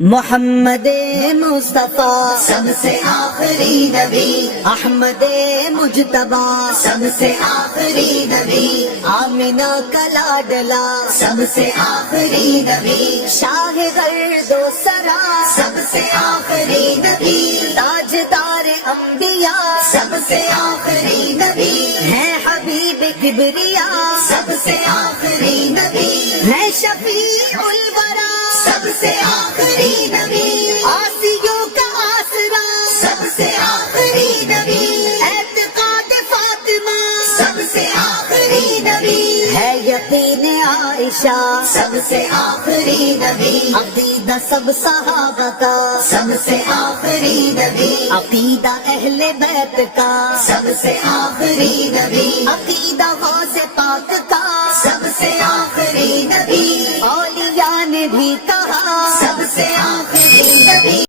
محمد مصطفیٰ سب سے آخری نبی، احمد مجتبی سب سے آخری نبی، آمنہ کا لاڈلا سب سے آخری نبی، شاہ گرد و سرا سب سے آخری نبی، تاجدار انبیاء سب سے آخری نبی، ہے حبیب کبریا سب سے آخری نبی، ہے شفیع الورا سب سے آخری نبی، آسیوں کا آسرا سب سے آخری نبی، اعتقاد فاطمہ سب سے آخری نبی، ہے یقین عائشہ سب سے آخری نبی، عقیدہ سب صحابہ کا سب سے آخری نبی، عقیدہ اہل بیت کا سب سے آخری نبی، عقیدہ غوث پاک کا سب سے آخری نبی، اولیاء نے بھی کہا سب سے آخری نبی۔